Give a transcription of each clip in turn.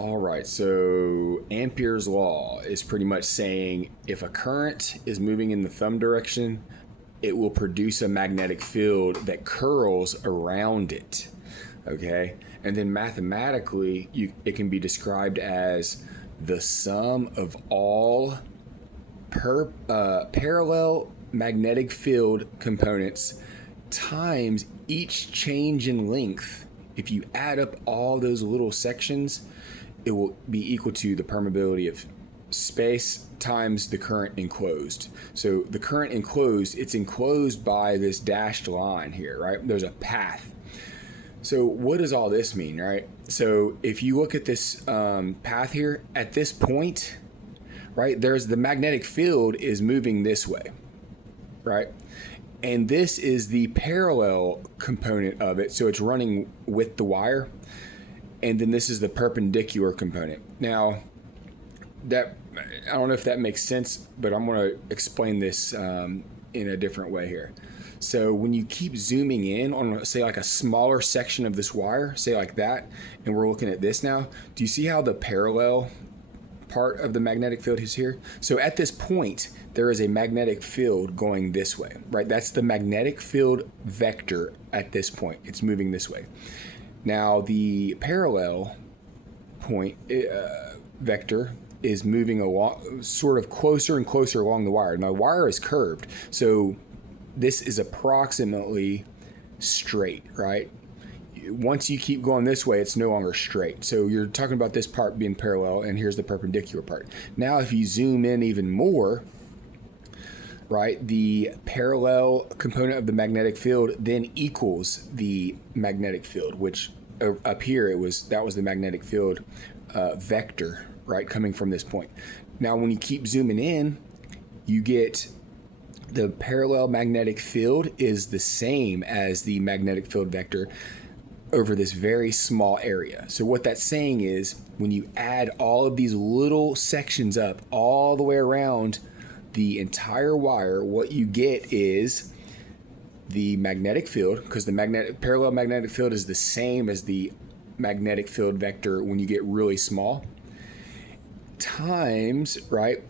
All right, so Ampere's law is pretty much saying if a current is moving in the thumb direction, it will produce a magnetic field that curls around it. Okay, and then mathematically, it can be described as the sum of all parallel magnetic field components times each change in length. If you add up all those little sections, it will be equal to the permeability of space times the current enclosed. So the current enclosed, it's enclosed by this dashed line here, right? There's a path. So what does all this mean, right? So if you look at this path here, at this point, right, there's the magnetic field is moving this way, right? And this is the parallel component of it. So it's running with the wire. And then this is the perpendicular component. Now, that I don't know if that makes sense, but I'm going to explain this in a different way here. So when you keep zooming in on, say, like a smaller section of this wire, say like that, and we're looking at this now, do you see how the parallel part of the magnetic field is here? So at this point, there is a magnetic field going this way, right? That's the magnetic field vector at this point. It's moving this way. Now the parallel point vector is moving along, sort of closer and closer along the wire. Now the wire is curved, so this is approximately straight, right? Once you keep going this way, it's no longer straight. So you're talking about this part being parallel, and here's the perpendicular part. Now if you zoom in even more, right, the parallel component of the magnetic field then equals the magnetic field, which up here that was the magnetic field vector, right, coming from this point. Now when you keep zooming in, you get the parallel magnetic field is the same as the magnetic field vector over this very small area. So what that's saying is when you add all of these little sections up all the way around the entire wire, what you get is the magnetic field, because the parallel magnetic field is the same as the magnetic field vector when you get really small, times, right,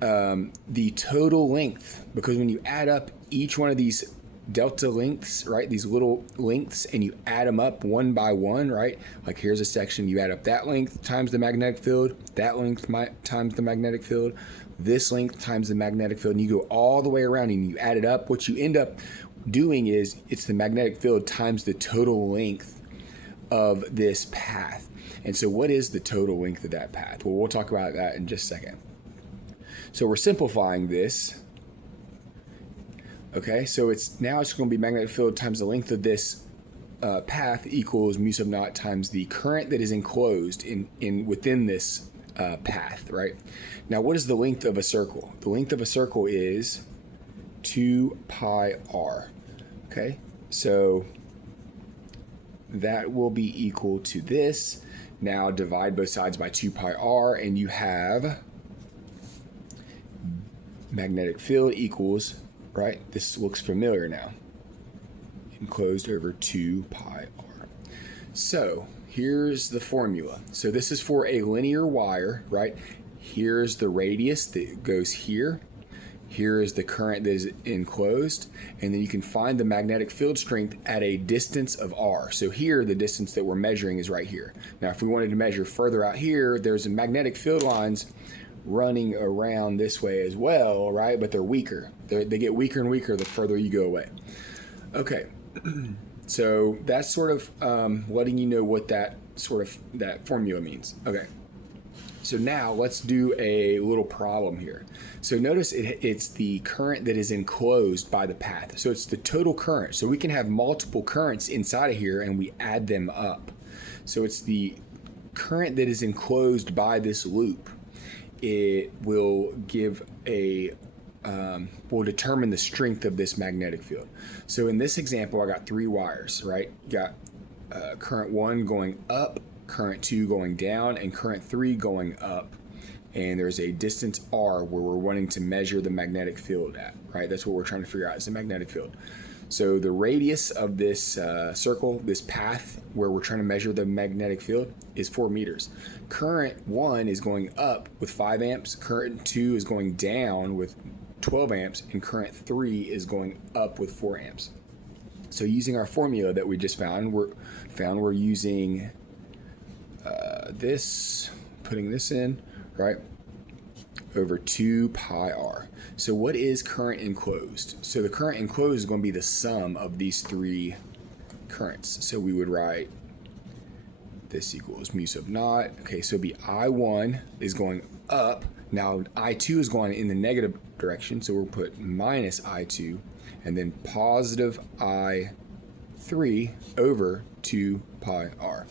the total length, because when you add up each one of these delta lengths, right, these little lengths, and you add them up one by one, right, like here's a section, you add up that length times the magnetic field, that length times the magnetic field, this length times the magnetic field, and you go all the way around and you add it up. What you end up doing is it's the magnetic field times the total length of this path. And so what is the total length of that path? Well, we'll talk about that in just a second. So we're simplifying this. Okay, so it's going to be magnetic field times the length of this path equals mu sub naught times the current that is enclosed within this path, right? Now, what is the length of a circle? The length of a circle is 2 pi r. Okay, so that will be equal to this. Now divide both sides by 2 pi r, and you have magnetic field equals, right? This looks familiar now. Enclosed over 2 pi r. So here's the formula. So this is for a linear wire, right? Here's the radius that goes here. Here is the current that is enclosed. And then you can find the magnetic field strength at a distance of r. So here, the distance that we're measuring is right here. Now, if we wanted to measure further out here, there's a magnetic field lines running around this way as well, right? But they're weaker. They get weaker and weaker the further you go away. Okay, so that's sort of letting you know what that formula means. Okay, so now let's do a little problem here. So notice it's the current that is enclosed by the path. So it's the total current. So we can have multiple currents inside of here and we add them up. So it's the current that is enclosed by this loop. It will give will determine the strength of this magnetic field. So in this example, I got 3 wires, right? Got current 1 going up, current 2 going down, and current 3 going up. And there's a distance r where we're wanting to measure the magnetic field at, right? That's what we're trying to figure out is the magnetic field. So the radius of this circle, this path where we're trying to measure the magnetic field, is 4 meters. Current 1 is going up with 5 amps, current 2 is going down with 12 amps, and current 3 is going up with 4 amps. So using our formula that we just found, we're using this, putting this in, right, over 2 pi r. So what is current enclosed? So the current enclosed is going to be the sum of these 3 currents. So we would write this equals mu sub naught. Okay, so it'd be I1 is going up. Now I2 is going in the negative direction, so we'll put minus I2, and then positive I3 over 2 pi r.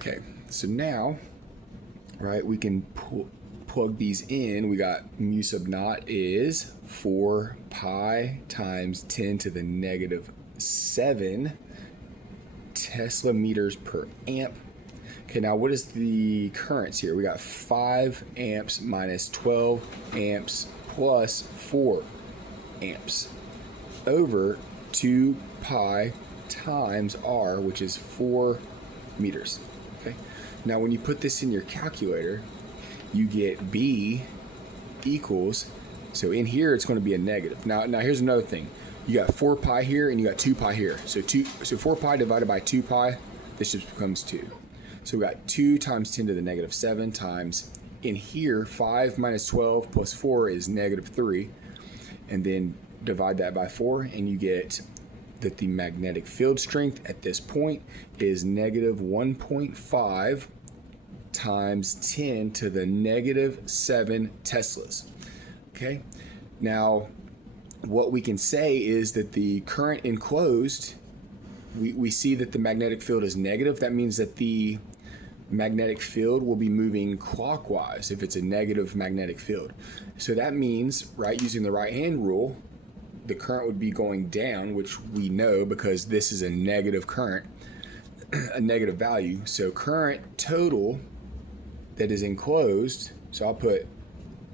Okay, so now, right, we can plug these in. We got mu sub naught is 4 pi times 10 to the negative 7 Tesla meters per amp. Okay, now what is the currents here? We got 5 amps minus 12 amps plus 4 amps over 2 pi times r, which is 4 meters. Okay, now when you put this in your calculator, you get B equals, so in here it's going to be a negative. Now here's another thing. You got 4 pi here and you got 2 pi here. So 4 pi divided by 2 pi, this just becomes 2. So we got 2 times 10 to the negative 7 times, in here, 5 minus 12 plus 4 is negative 3. And then divide that by 4 and you get that the magnetic field strength at this point is negative 1.5 times 10 to the negative 7 Teslas. Okay, now what we can say is that the current enclosed, we see that the magnetic field is negative. That means that the magnetic field will be moving clockwise if it's a negative magnetic field. So that means, right, using the right hand rule, the current would be going down, which we know because this is a negative current, a negative value. So current total that is enclosed, so I'll put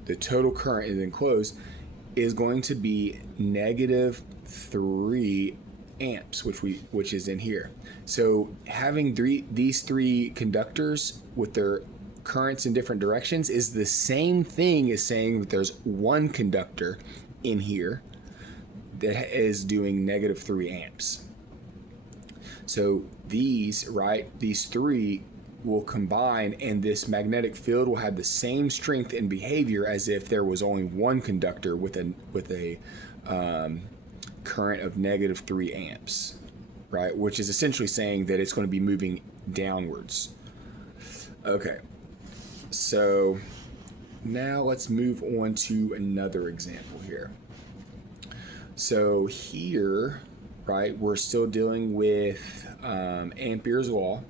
the total current is enclosed, is going to be negative 3 amps, which is in here. So having these 3 conductors with their currents in different directions is the same thing as saying that there's one conductor in here that is doing negative 3 amps. So these 3 will combine, and this magnetic field will have the same strength and behavior as if there was only one conductor with a current of negative 3 amps, right? Which is essentially saying that it's going to be moving downwards. Okay, so now let's move on to another example here. So here, right, we're still dealing with Ampere's law.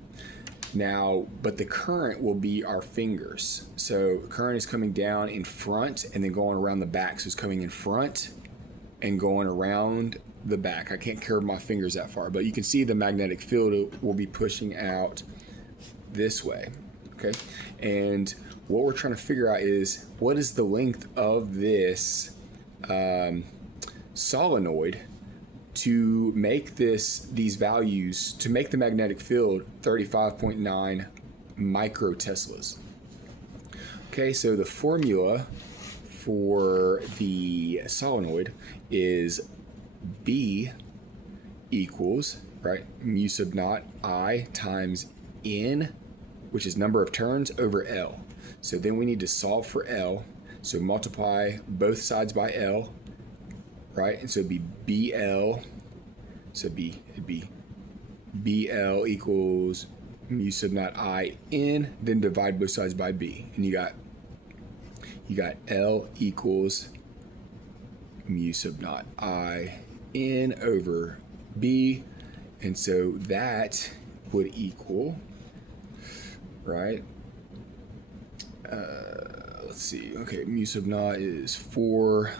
Now, but the current will be our fingers. So current is coming down in front and then going around the back. So it's coming in front and going around the back. I can't curve my fingers that far, but you can see the magnetic field will be pushing out this way. Okay, and what we're trying to figure out is what is the length of this solenoid to make these values, to make the magnetic field 35.9 microteslas. Okay, so the formula for the solenoid is B equals, right, mu sub naught I times N, which is number of turns, over L. So then we need to solve for L. So multiply both sides by L, right? And so it'd be BL. So it'd be BL equals mu sub naught I N, then divide both sides by B. And you got L equals mu sub naught I N over B. And so that would equal, right? Let's see. Okay, mu sub naught is 4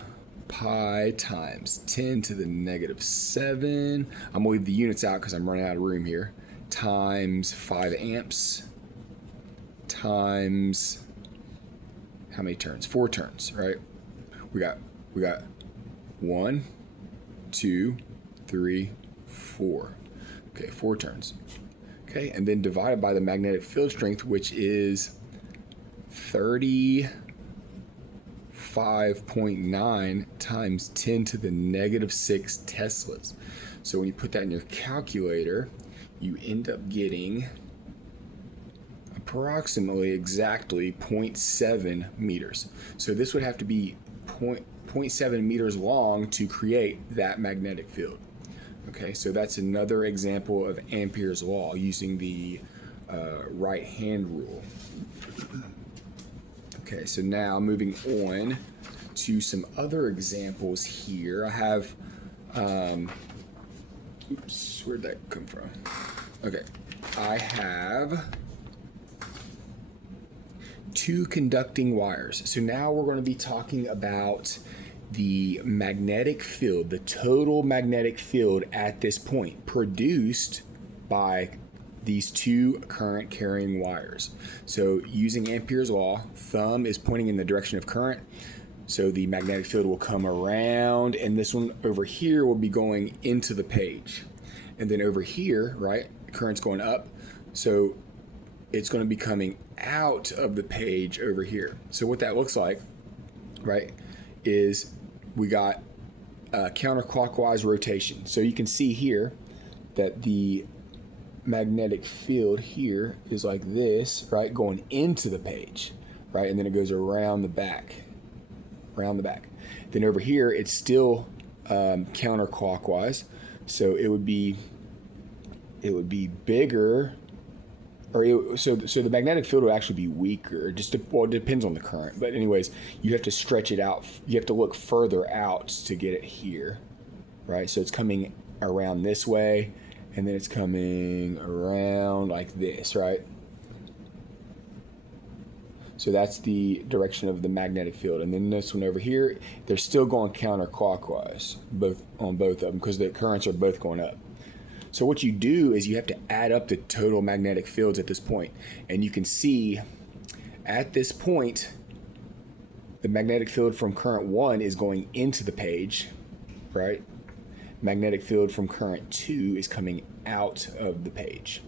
pi times 10 to the negative 7. I'm going to leave the units out because I'm running out of room here. Times 5 amps times how many turns? 4 turns, right? We got 1, 2, 3, 4. Okay, 4 turns. Okay, and then divided by the magnetic field strength, which is 35.9 times 10 to the negative 6 Teslas. So when you put that in your calculator, you end up getting approximately exactly 0.7 meters. So this would have to be 0.7 meters long to create that magnetic field. Okay, so that's another example of Ampere's law using the right-hand rule. Okay, so now moving on to some other examples here. I have, oops, where'd that come from? Okay, I have 2 conducting wires. So now we're going to be talking about the magnetic field, the total magnetic field at this point produced by these 2 current carrying wires. So using Ampere's law, thumb is pointing in the direction of current. So the magnetic field will come around, and this one over here will be going into the page. And then over here, right, current's going up. So it's going to be coming out of the page over here. So what that looks like, right, is we got counterclockwise rotation. So you can see here that the magnetic field here is like this, right, going into the page, right, and then it goes around the back, Then over here, it's still counterclockwise, so it would be bigger. So the magnetic field will actually be weaker. It depends on the current. But anyways, you have to stretch it out. You have to look further out to get it here, right? So it's coming around this way, and then it's coming around like this, right? So that's the direction of the magnetic field. And then this one over here, they're still going counterclockwise, on both of them, because the currents are both going up. So what you do is you have to add up the total magnetic fields at this point. And you can see at this point, the magnetic field from current 1 is going into the page, right? Magnetic field from current 2 is coming out of the page.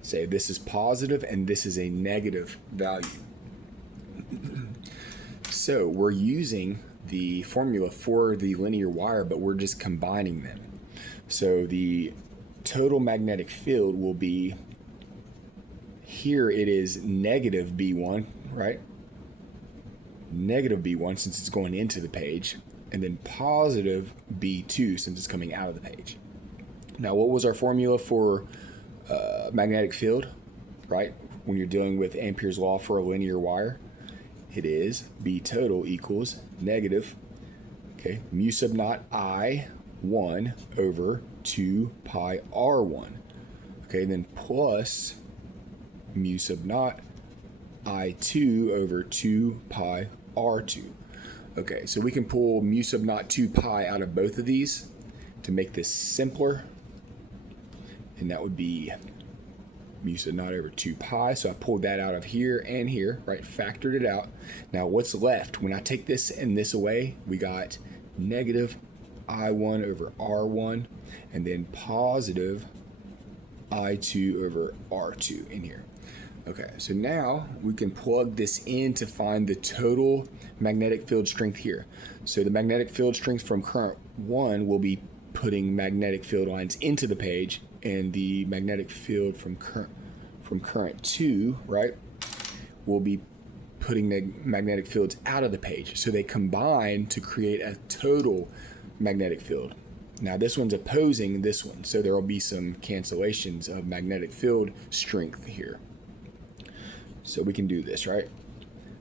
Say this is positive and this is a negative value. So we're using the formula for the linear wire, but we're just combining them. So the total magnetic field will be, here it is negative B1, right? Negative B1 since it's going into the page, and then positive B2 since it's coming out of the page. Now, what was our formula for magnetic field, right? When you're dealing with Ampere's law for a linear wire, it is B total equals negative, okay, mu sub naught I 1 over 2 pi R1. Okay, then plus mu sub naught I2 over 2 pi R2. Okay, so we can pull mu sub naught 2 pi out of both of these to make this simpler. And that would be mu sub naught over 2 pi. So I pulled that out of here and here, right? Factored it out. Now what's left? When I take this and this away, we got negative I1 over R1, and then positive I2 over R2 in here. Okay, so now we can plug this in to find the total magnetic field strength here. So the magnetic field strength from current 1 will be putting magnetic field lines into the page, and the magnetic field from current 2, right, will be putting the magnetic fields out of the page. So they combine to create a total magnetic field. Now this one's opposing this one, so there will be some cancellations of magnetic field strength here. So we can do this, right?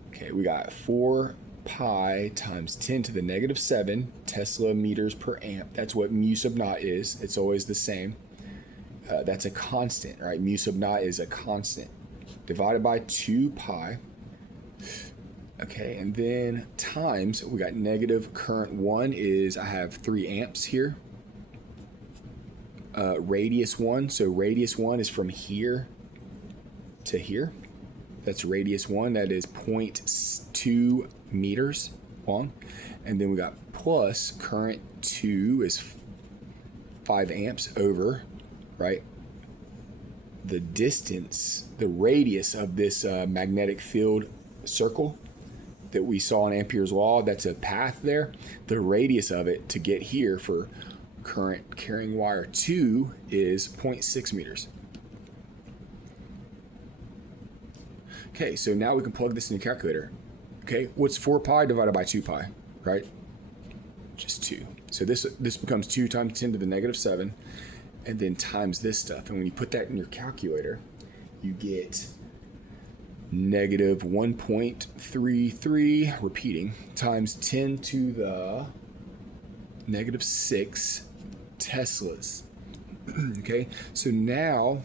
Okay, we got 4 pi times 10 to the negative 7 Tesla meters per amp. That's what mu sub naught is. It's always the same. That's a constant, right? Mu sub naught is a constant. Divided by 2 pi. Okay, and then times, we got negative current 1 is, I have 3 amps here. Radius 1, so radius 1 is from here to here. That's radius 1, that is 0.2 meters long. And then we got plus current 2 is 5 amps over, right? The distance, the radius of this magnetic field circle that we saw in Ampere's law, that's a path there. The radius of it to get here for current carrying wire 2 is 0.6 meters. Okay, so now we can plug this in the calculator. Okay, what's 4 pi divided by 2 pi, right? Just 2. So this becomes 2 times 10 to the negative 7, and then times this stuff. And when you put that in your calculator, you get negative 1.33, repeating, times 10 to the negative 6 Teslas. Okay, so now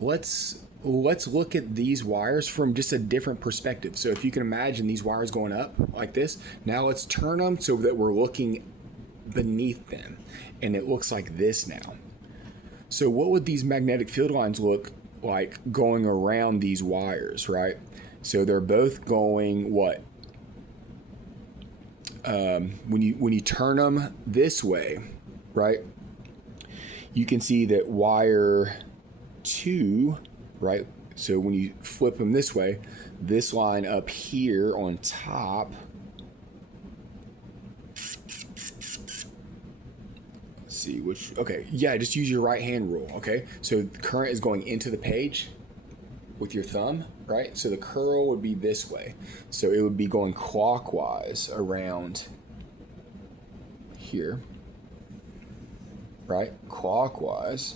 let's look at these wires from just a different perspective. So if you can imagine these wires going up like this, now let's turn them so that we're looking beneath them, and it looks like this now. So what would these magnetic field lines look like going around these wires, right? So they're both going what? When you turn them this way, right, you can see that wire 2, right? So when you flip them this way, this line up here on top, let's see which, okay, yeah, just use your right hand rule, okay? So the current is going into the page with your thumb, right? So the curl would be this way. So it would be going clockwise around here, right? Clockwise.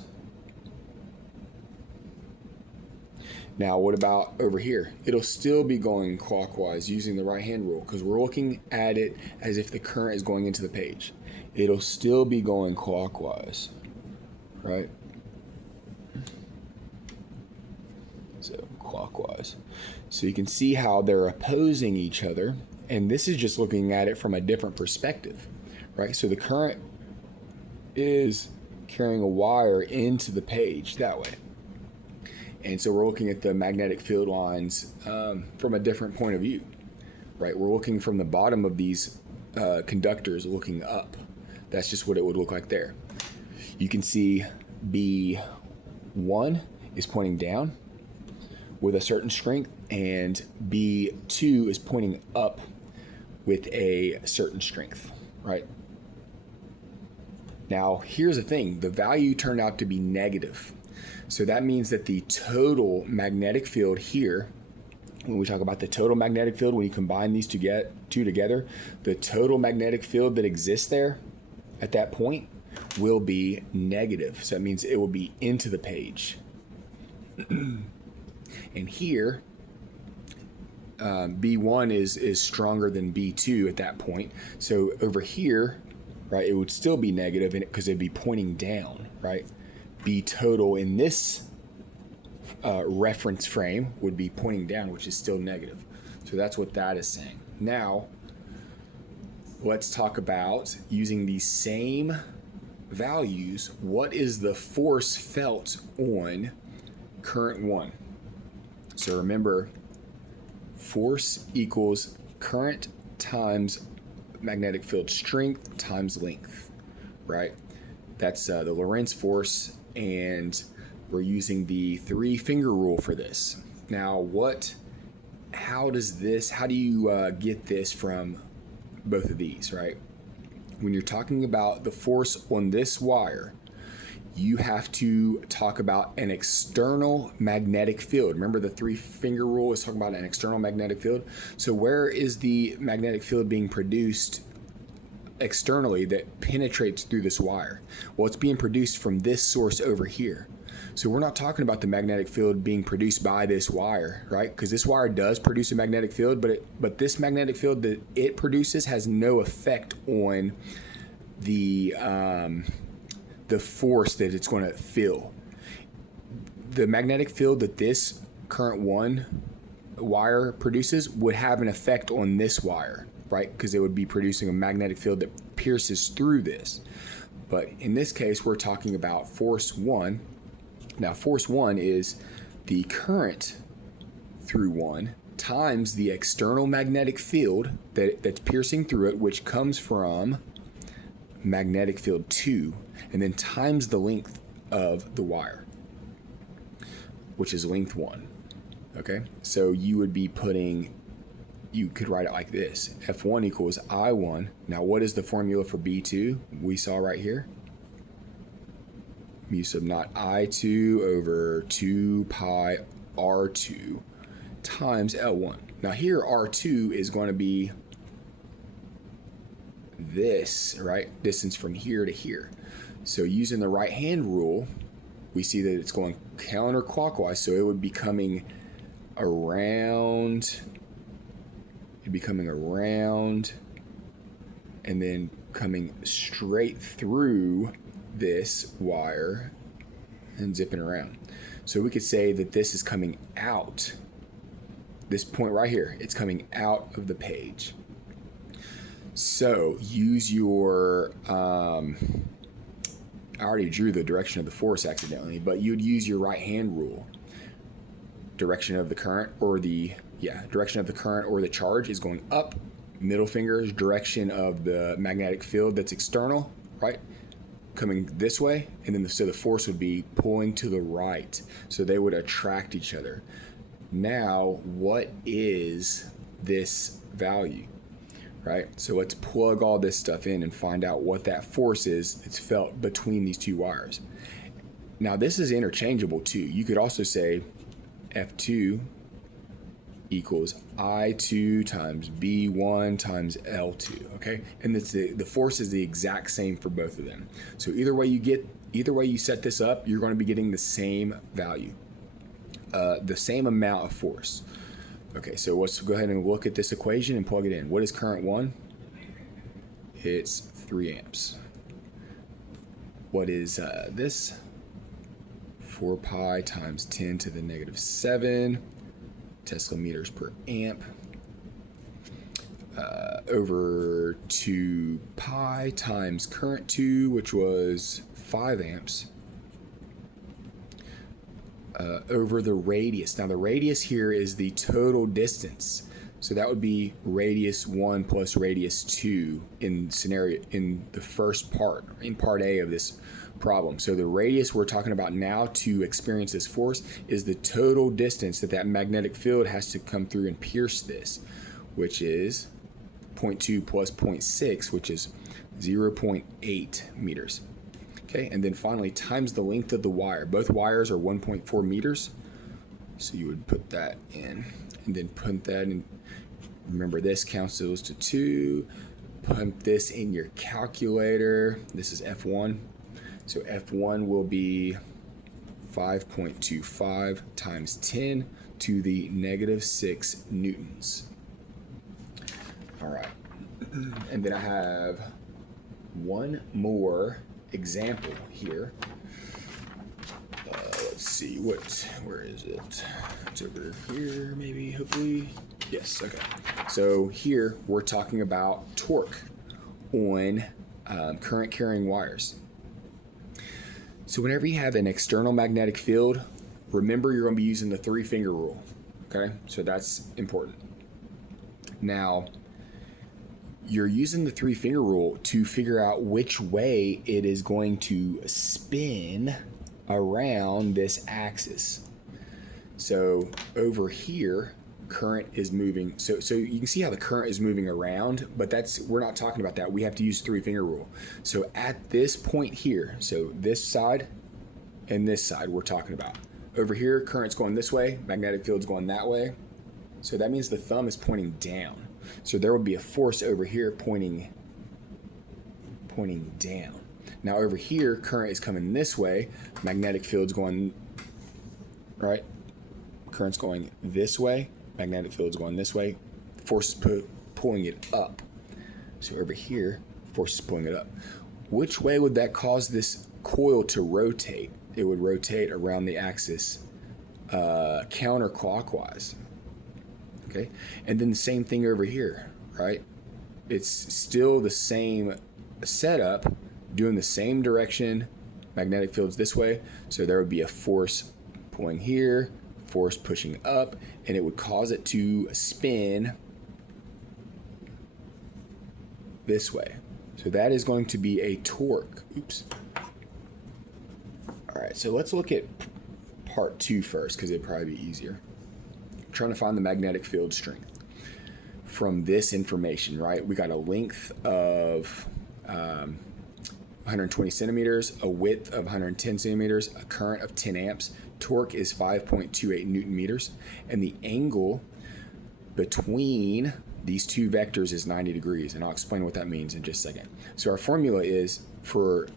Now, what about over here? It'll still be going clockwise using the right hand rule because we're looking at it as if the current is going into the page. It'll still be going clockwise, right? So clockwise. So you can see how they're opposing each other, and this is just looking at it from a different perspective, right? So the current is carrying a wire into the page that way. And so we're looking at the magnetic field lines from a different point of view, right? We're looking from the bottom of these conductors looking up. That's just what it would look like there. You can see B1 is pointing down with a certain strength, and B2 is pointing up with a certain strength, right? Now, here's the thing. The value turned out to be negative. So that means that the total magnetic field here, when we talk about the total magnetic field, when you combine these two together, the total magnetic field that exists there at that point will be negative. So that means it will be into the page. And here, B1 is stronger than B2 at that point. So over here, right, it would still be negative because it'd be pointing down, right? B total in this reference frame would be pointing down, which is still negative. So that's what that is saying. Now, let's talk about using these same values. What is the force felt on current 1? So remember, force equals current times magnetic field strength times length, right? That's the Lorentz force, and we're using the 3-finger rule for this. Now, how do you get this from both of these, right? When you're talking about the force on this wire, you have to talk about an external magnetic field. Remember, the 3-finger rule is talking about an external magnetic field. So where is the magnetic field being produced externally that penetrates through this wire? Well, it's being produced from this source over here. So we're not talking about the magnetic field being produced by this wire, right? Because this wire does produce a magnetic field, but this magnetic field that it produces has no effect on the force that it's going to feel. The magnetic field that this current 1 wire produces would have an effect on this wire, right? Because it would be producing a magnetic field that pierces through this. But in this case, we're talking about force 1. Now, force 1 is the current through 1 times the external magnetic field that's piercing through it, which comes from magnetic field 2, and then times the length of the wire, which is length 1. Okay, so you would be you could write it like this: F1 equals I1. Now, what is the formula for B2? We saw right here. Mu sub naught I2 over 2 pi R2 times L1. Now here R2 is going to be this, right? Distance from here to here. So using the right hand rule, we see that it's going counterclockwise, so it would be coming around, and then coming straight through this wire and zipping around. So we could say that this is coming out, this point right here, it's coming out of the page. So use your, I already drew the direction of the force accidentally, but you'd use your right hand rule. Direction of the current or the charge is going up. Middle finger is direction of the magnetic field that's external, right? Coming this way, and then so the force would be pulling to the right. So they would attract each other. Now, what is this value, right? So let's plug all this stuff in and find out what that force is that's felt between these two wires. Now, this is interchangeable too. You could also say F2 equals I2 times B1 times L2, okay? And the force is the exact same for both of them. So either way you set this up, you're going to be getting the same value, the same amount of force. Okay, so let's go ahead and look at this equation and plug it in. What is current 1? It's 3 amps. What is this? 4 pi times 10 to the negative 7 Tesla meters per amp over 2 pi times current 2, which was 5 amps, over the radius. Now the radius here is the total distance. So that would be radius 1 plus radius 2 in the first part, in part A of this problem. So the radius we're talking about now to experience this force is the total distance that magnetic field has to come through and pierce this, which is 0.2 plus 0.6, which is 0.8 meters. Okay, and then finally times the length of the wire. Both wires are 1.4 meters. So you would put that in and then put that in. Remember, this counts those to 2. Put this in your calculator. This is F1. So F1 will be 5.25 times 10 to the negative 6 newtons. All right. And then I have one more example here. Let's see, where is it? It's over here, maybe, hopefully. Yes, okay. So here we're talking about torque on current carrying wires. So whenever you have an external magnetic field, remember you're going to be using the 3-finger rule, okay? So that's important. Now, you're using the 3-finger rule to figure out which way it is going to spin around this axis. So over here, current is moving. So you can see how the current is moving around, but we're not talking about that. We have to use 3-finger rule. So at this point here, so this side and this side we're talking about. Over here, current's going this way, magnetic field's going that way. So that means the thumb is pointing down. So there will be a force over here pointing down. Now over here, current is coming this way, magnetic field's going, right? Current's going this way, magnetic field's going this way, force is pulling it up. So over here, force is pulling it up. Which way would that cause this coil to rotate? It would rotate around the axis counterclockwise. Okay, and then the same thing over here, right? It's still the same setup, doing the same direction. Magnetic field's this way, so there would be a force pulling here, force pushing up, and it would cause it to spin this way. So that is going to be a torque. Oops. All right, so let's look at part 2 first, because it'd probably be easier. I'm trying to find the magnetic field strength from this information, right? We got a length of 120 centimeters, a width of 110 centimeters, a current of 10 amps, torque is 5.28 Newton meters, and the angle between these two vectors is 90 degrees, and I'll explain what that means in just a second. So our formula is for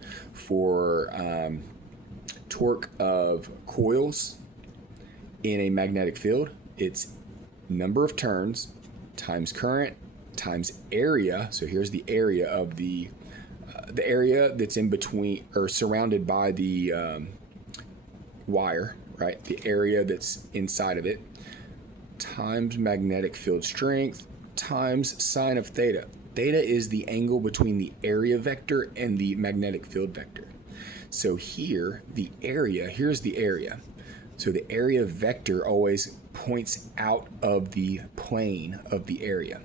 torque of coils in a magnetic field, it's number of turns times current times area. So here's the area of the area that's in between or surrounded by the wire, right? The area that's inside of it, times magnetic field strength times sine of theta. Theta is the angle between the area vector and the magnetic field vector. So here, the area, here's the area. So the area vector always points out of the plane of the area.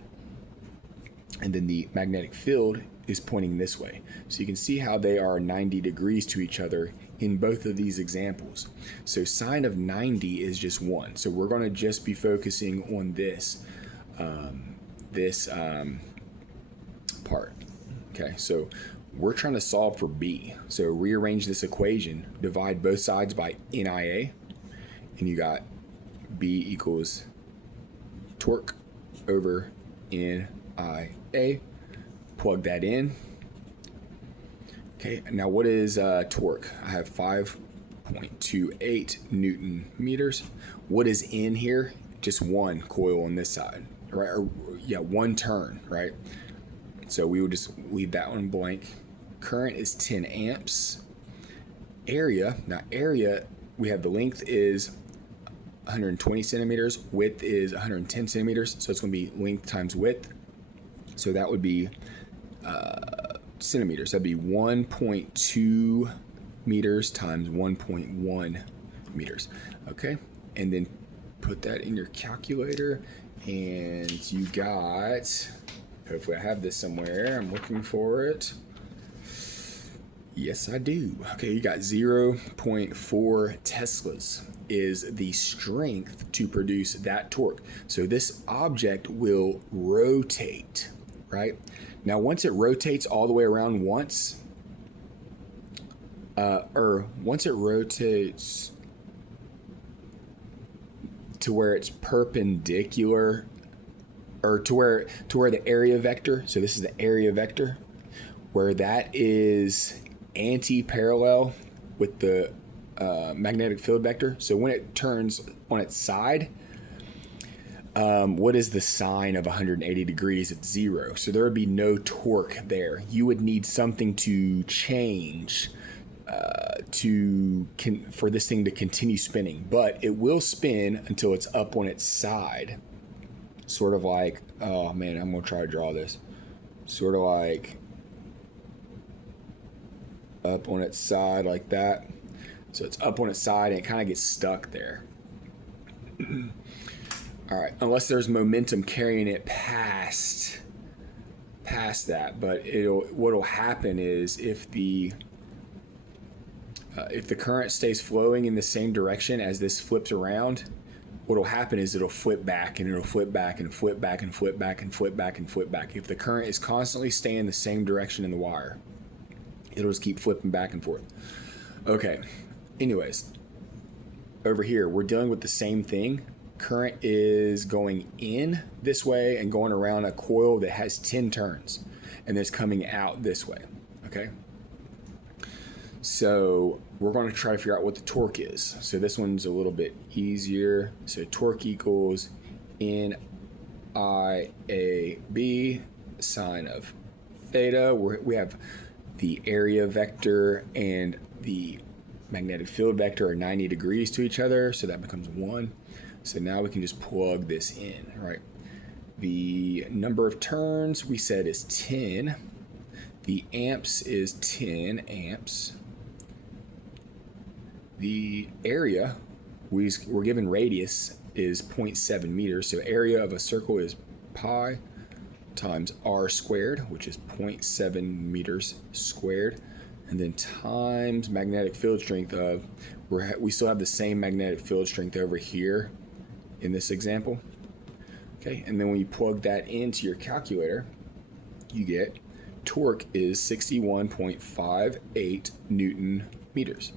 And then the magnetic field is pointing this way. So you can see how they are 90 degrees to each other in both of these examples. So sine of 90 is just 1. So we're going to just be focusing on this part. Okay, so we're trying to solve for B. So rearrange this equation, divide both sides by NIA, and you got B equals torque over NIA. Plug that in. Okay, now what is torque? I have 5.28 Newton meters. What is in here? Just one coil on this side, right? Or, yeah, one turn, right? So we would just leave that one blank. Current is 10 amps. Area, now area, we have the length is 120 centimeters, width is 110 centimeters, so it's going to be length times width. So that would be centimeters. That'd be 1.2 meters times 1.1 meters. Okay, and then put that in your calculator, and you got, hopefully I have this somewhere, I'm looking for it. Yes, I do. Okay, you got 0.4 Teslas is the strength to produce that torque. So this object will rotate, right? Now, once it rotates all the way around once it rotates to where it's perpendicular, or to where the area vector, so this is the area vector, where that is anti-parallel with the magnetic field vector. So when it turns on its side, what is the sine of 180 degrees? It's 0. So there would be no torque there. You would need something to change for this thing to continue spinning, but it will spin until it's up on its side. Sort of like, oh man, I'm gonna try to draw this. Sort of like up on its side like that. So it's up on its side and it kind of gets stuck there. All right, unless there's momentum carrying it past that, but what'll happen is if the current stays flowing in the same direction as this flips around, what'll happen is it'll flip back and it'll flip back and flip back and flip back and flip back and flip back. If the current is constantly staying the same direction in the wire, it'll just keep flipping back and forth. Okay, anyways, over here, we're dealing with the same thing. Current is going in this way and going around a coil that has 10 turns, and it's coming out this way, okay? So we're going to try to figure out what the torque is. So this one's a little bit easier. So torque equals NIAB sine of theta. We have the area vector and the magnetic field vector are 90 degrees to each other, so that becomes 1. So now we can just plug this in, right? The number of turns we said is 10. The amps is 10 amps. The area we're given radius is 0.7 meters. So area of a circle is pi times r squared, which is 0.7 meters squared, and then times magnetic field strength of, we still have the same magnetic field strength over here in this example. Okay, and then when you plug that into your calculator, you get torque is 61.58 Newton meters.